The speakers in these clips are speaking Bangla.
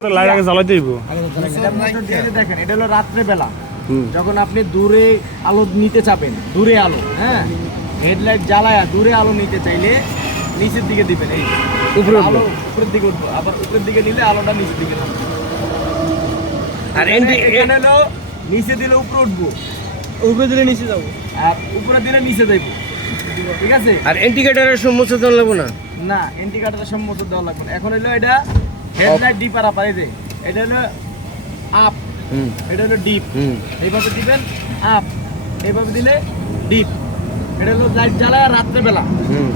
লাইট আগে জ্বালাইতে হইব। এটা মোটর দিয়ে যে দেখেন এটা হলো রাত্রে বেলা যখন আপনি দূরে আলো নিতে চাবেন দূরে আলো হ্যাঁ? হেডলাইট জ্বালায়া দূরে আলো নিতে চাইলে নিচের দিকে দিবেন এই উপরে আলো উপরের দিকে উঠবো আবার উপরের দিকে নিলে আলোটা নিচের দিকে নামবে আর এখানে হলো নিচে দিলে উপরে উঠবো। উপরে দিলে নিচে যাব। আর উপরে দিলে নিচে যাইবো। ঠিক আছে? আর ইন্ডিকেটরের সমস্যা লাগবো না। না ইন্ডিকেটরের সম্মত দেওয়া লাগবে না। এখন হলো এটা হেডলাইট ডিপার আপার এই যে এটা হলো আপ হুম। এটা হলো ডিপ এইভাবে দিবেন আপ এইভাবে দিলে ডিপ এটা হলো লাইট জ্বালায় রাত্রে বেলা। হুম।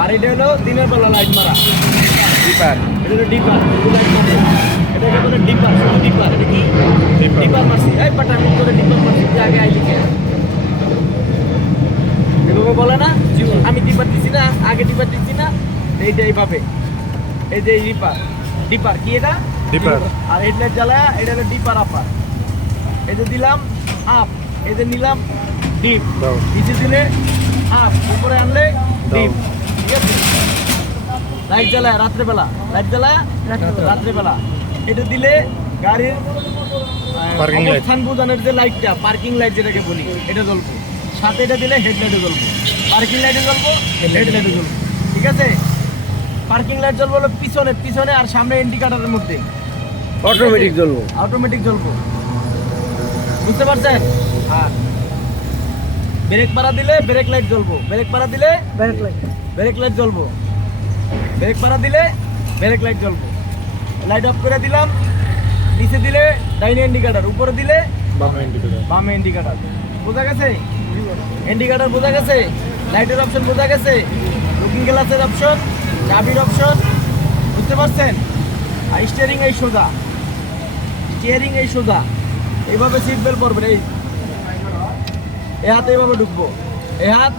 আর এটা হলো দিনের বেলা লাইট মারা। ডিপার এটা হলো ডিপার এটাকে বলে ডিপার ডিপার এটা কি? ডিপার। ডিপার মারছি এই বাটা আমি করে ডিপার মারছি আগে আইলি কে? এভাবে বলে না আমি ডিপার দিছি না আগে ডিপার দিছি না। এইটা এইভাবে। এই যে ডিপার ডিপার কি এটা? ডিপার। আর হেডলাইট জ্বালায় এটা হলো ডিপার আপার এই যে দিলাম আপ এই যে নিলাম ডিপ নিচে দিলে আপ উপরে আনলে ডিপ ঠিক আছে? লাইট জ্বালায় রাত্রেবেলা। লাইট জ্বালায় রাত্রেবেলা। এটা দিলে গাড়ির Parking light. বোঝানোর যে লাইটটা পার্কিং লাইট যেটাকে বলি এটা জ্বলবো। সাথে এটা দিলে হেডলাইটে জ্বলবো। পার্কিং লাইটে জ্বলবো হেডলাইটে জ্বলবো। ঠিক আছে? পার্কিং লাইট জ্বলবো হলো পিছনে পিছনে আর সামনে ইন্ডিকেটারের মধ্যে অটোমেটিক জ্বলবো। অটোমেটিক জ্বলবো। বুঝতে পারছেন? হ্যাঁ। ব্রেক পাড়া দিলে ব্রেক লাইট জ্বলবো। ব্রেক পাড়া দিলে ব্রেক লাইট ব্রেক লাইট জ্বলবো। ব্রেক পাড়া দিলে ব্রেক লাইট জ্বলবো। লাইট অফ করে দিলাম। নিচে দিলে ডাইনে ইন্ডিকেটার উপরে দিলে বামে ইন্ডিকেটার বোঝা গেছে? ইন্ডিকেটার বোঝা গেছে? লাইটের অপশন বোঝা গেছে? লুকিং গ্লাসের অপশন চাবির অপশন, বুঝতে পারছেন? আর স্টিয়ারিং এই সোজা। স্টিয়ারিং এই সোজা। এইভাবে সিট বেল্ট পরবেন, এই এই হাতে এইভাবে ঢুকবো। এ হাত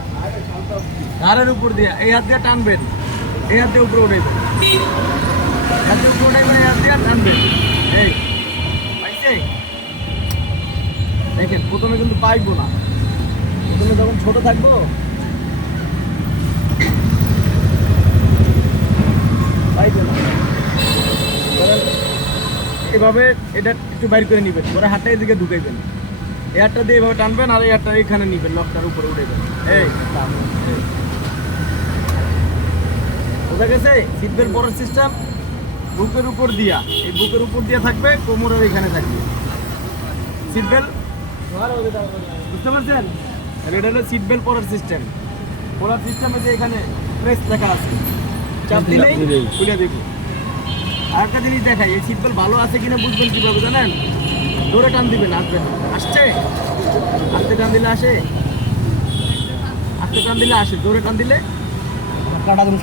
ঘাড়ের উপর দিয়ে, এই হাত দিয়ে টানবেন। এই হাত উপরে উঠাইবেন হাত দিয়ে টানবেন। এই, পাইছে? দেখেন, প্রথমে কিন্তু পাইবো না। প্রথমে যখন ছোট থাকব পাইবে না ধরেন, এভাবে এটা একটু বাইর করে নিবেন, পরে হাতটা এদিকে ঢুকাইবেন এই হাতটা দিয়ে এভাবে টানবেন আর হাতটা এখানে নিবেন, লকটার উপরে উঠাইবেন এই। বোঝা গেছে? বেল্ট পরার সিস্টেম বুকের উপর দিয়া। এই বুকের উপর দিয়া থাকবে, কোমরের এখানে থাকবে। সিট বেল্ট বুঝতে পারছেন? এটা হলো সিট বেল্ট পরার সিস্টেম পরার সিস্টেমে যে এখানে প্রেস লেখা আছে। চাপ দিলেই। খুলে দেবো। আর একটা জিনিস দেখাই এই সিট ভালো আছে কিনা বুঝবেন কীভাবে জানেন? জোরে টান দিবেন আসবে আসছে? আস্তে টান দিলে আসে? আস্তে টান দিলে আসে। জোরে টান দিলে?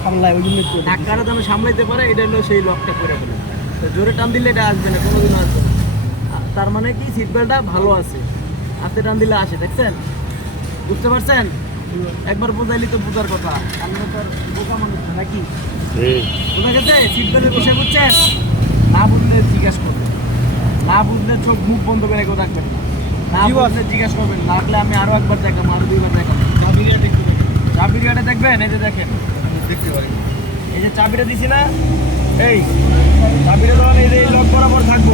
সামলায় ওই জন্য ধাক্কাটা যেন সামলাইতে পারে এটা হলো সেই লকটা করে ফেলে। তো জোরে টান দিলে এটা আসবে না কোনোদিন আসবে না। তার মানে কি? সিট বেল্টটা ভালো আছে। হাতে টান দিলে আসে দেখছেন? বুঝতে পারছেন? একবার বোঝাইলি তো বোঝার কথা। আমি তো আর বোকা মানুষ নাকি? বোঝা গেছে? সিট বেল্টের বিষয় বুঝছেন? না বুঝলে জিজ্ঞাসা করবেন। না বুঝলে চোখ মুখ বন্ধ করে কেউ রাখবেন না। বুঝলে জিজ্ঞাসা করবেন। লাগলে আমি আরও একবার দেখাম আরও দুইবার দেখাম চাবিরিয়াটা দেখবেন? এই যে দেখেন। এই যে চাবিটা দিছি না? এই চাবিটা যখন এই যে এই লক বরাবর থাকব।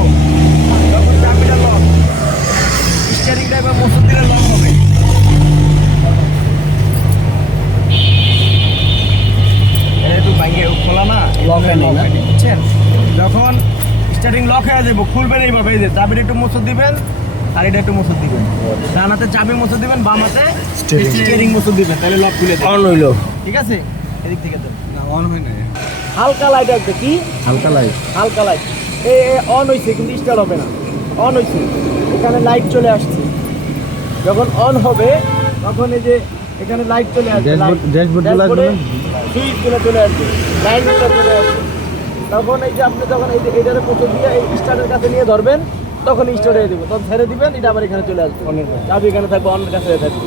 চাবিটা লক স্টিয়ারিংটা এবার মসুর দিলে লক হবে। বাইকে খোলা না Lock হয় না? বুঝছেন? যখন স্টার্টিং লক হয়ে যাব খুলবেন এইভাবে এই যে চাবিটা একটু মসুর দিবেন আর এটা একটু মসুর দিবেন। ডান হাতে চাবি মসুর দিবেন বাম হাতে. স্টিয়ারিং মসুর দিবেন তাহলে লক খুলে অন হইল। ঠিক আছে? এদিক থেকে দেন। না অন হয় না হালকা লাইট আসবে কি? হালকা লাইট হালকা লাইট এ অন হয়েছে কিন্তু স্টার্ট হবে না। অন হয়েছে এখানে লাইট চলে আসছে। যখন অন হবে তখন এই যে এখানে লাইট চলে আসবে Dashboard- dashboard গুলো আসবে না? সুইচগুলো চলে আসবে লাইটগুলো চলে আসবে। তখন এই যে আপনি যখন এই যে এটারে পৌঁছে দিয়ে এই স্টার্টের কাছে নিয়ে ধরবেন তখন স্টার্ট হয়ে দেবো। তখন ছেড়ে দিবেন এটা আবার এখানে চলে আসবে। চাবি এখানে থাকবে অনের কাছে থাকবে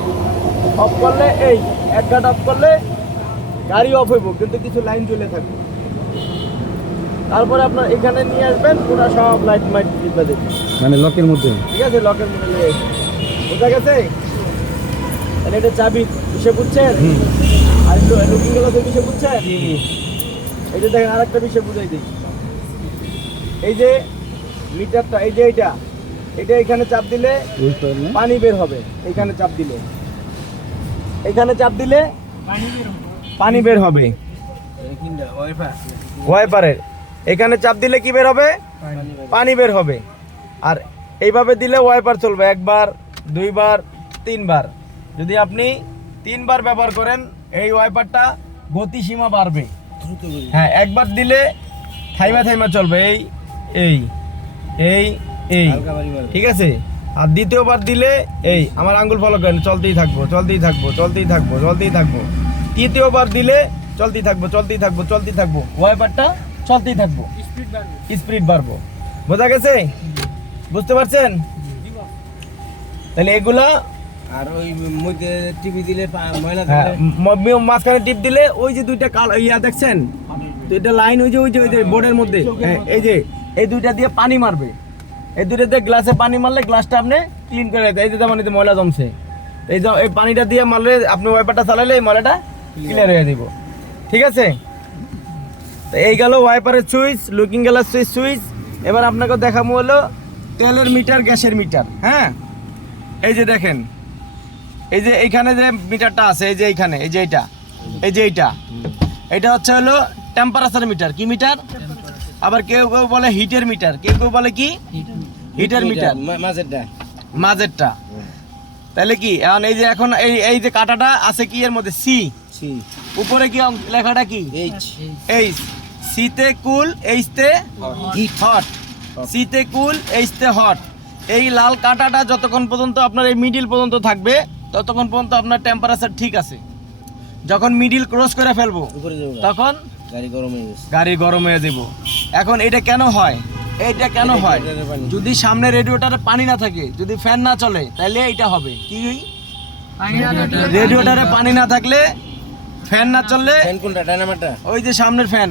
অফ করলে এই এক ঘাট অফ করলে গাড়ি অফ হইব কিন্তু কিছু লাইন চলে থাকবে। তারপরে আপনার এখানে নিয়ে আসবেন পুরো সব লাইট মাইট দেবেন মানে লকের মধ্যে? ঠিক আছে লকের মধ্যে। গেছে। বোঝা গেছে? তাহলে এটা চাবি সে বুঝছেন? আর একটু লুকিং গ্লাসের বিষয় বুঝছেন? এই যে দেখেন আরেকটা বিষয় বুঝাই দিই। এই যে মিটারটা এই যে এইটা এটা এখানে চাপ দিলে পানি বের হবে এখানে চাপ দিলে। এখানে চাপ দিলে পানি বের হবে। ওয়াইপারের এখানে চাপ দিলে কি বের হবে। পানি বের হবে। আর এইভাবে দিলে ওয়াইপার চলবে একবার দুইবার তিনবার। যদি আপনি তিনবার ব্যবহার করেন এই ওয়াইপারটা গতিসীমা বাড়বে। হ্যাঁ একবার দিলে থাইমা থাইমা চলবে। এই এই এই এই। ঠিক আছে? আর দ্বিতীয়বার দিলে এই আমার আঙ্গুল ফলো করেন চলতেই থাকব চলতেই থাকব চলতেই থাকব চলতেই থাকব। তৃতীয়বার দিলে চলতেই থাকব চলতেই থাকব চলতেই থাকব। ওয়াইপারটা চলতেই থাকব। স্পিড বাড়বো। বোঝা গেছে? বুঝতে পারছেন? তাহলে এগুলা আর ওই মধ্যে টিভি দিলে ময়লা হ্যাঁ মাঝখানে টিপ দিলে ওই যে দুইটা কাল ইয়া দেখছেন? দুইটা লাইন ওই যে ওই যে ওই যে বোর্ডের মধ্যে। হ্যাঁ, এই যে এই দুইটা দিয়ে পানি মারবে। এই দুইটা দিয়ে গ্লাসে পানি মারলে গ্লাসটা আপনি ক্লিন করে এই যে যেমন ময়লা জমছে। এই যে এই পানিটা দিয়ে মারলে আপনি ওয়াইপারটা চালালে এই ময়লাটা ক্লিয়ার হয়ে দিব ঠিক আছে? তো এই গেল ওয়াইপারের switch looking glass switch switch এবার আপনাকে দেখাবো হলো তেলের মিটার গ্যাসের মিটার। হ্যাঁ? এই যে দেখেন। এই যে এইখানে যে মিটারটা আছে এই যে এইখানে এই যে এইটা এই যে এইটা। এটা হচ্ছে হলো টেম্পারেচার মিটার কি মিটার আবার কেউ কেউ বলে হিটের মিটার কেউ কেউ বলে কি? হিটের মিটার মাঝেরটা। মাঝেরটা। তাহলে কি? এখন এই যে এখন এই এই যে কাটাটা আছে কি এর মধ্যে? সি সি উপরে কি লেখাটা কি? এইচ এইচ সিতে কুল এইচতে হট সিতে কুল এইচতে হট এই লাল কাঁটাটা যতক্ষণ পর্যন্ত আপনার এই মিডিল পর্যন্ত থাকবে ততক্ষণ পর্যন্ত আপনার টেম্পারেচার ঠিক আছে। যখন মিডিল ক্রস করে ফেলব তখন গাড়ি গরম হয়ে গাড়ি গরম হয়ে যাব এখন এটা কেন হয়? এইটা কেন হয়? যদি সামনে রেডিওটারে পানি না থাকে যদি ফ্যান না চলে তাহলে এটা হবে। কি? রেডিওটারে পানি না থাকলে ফ্যান না চললে ফ্যান কোনটা? ডায়নামাটা ওই যে সামনের ফ্যান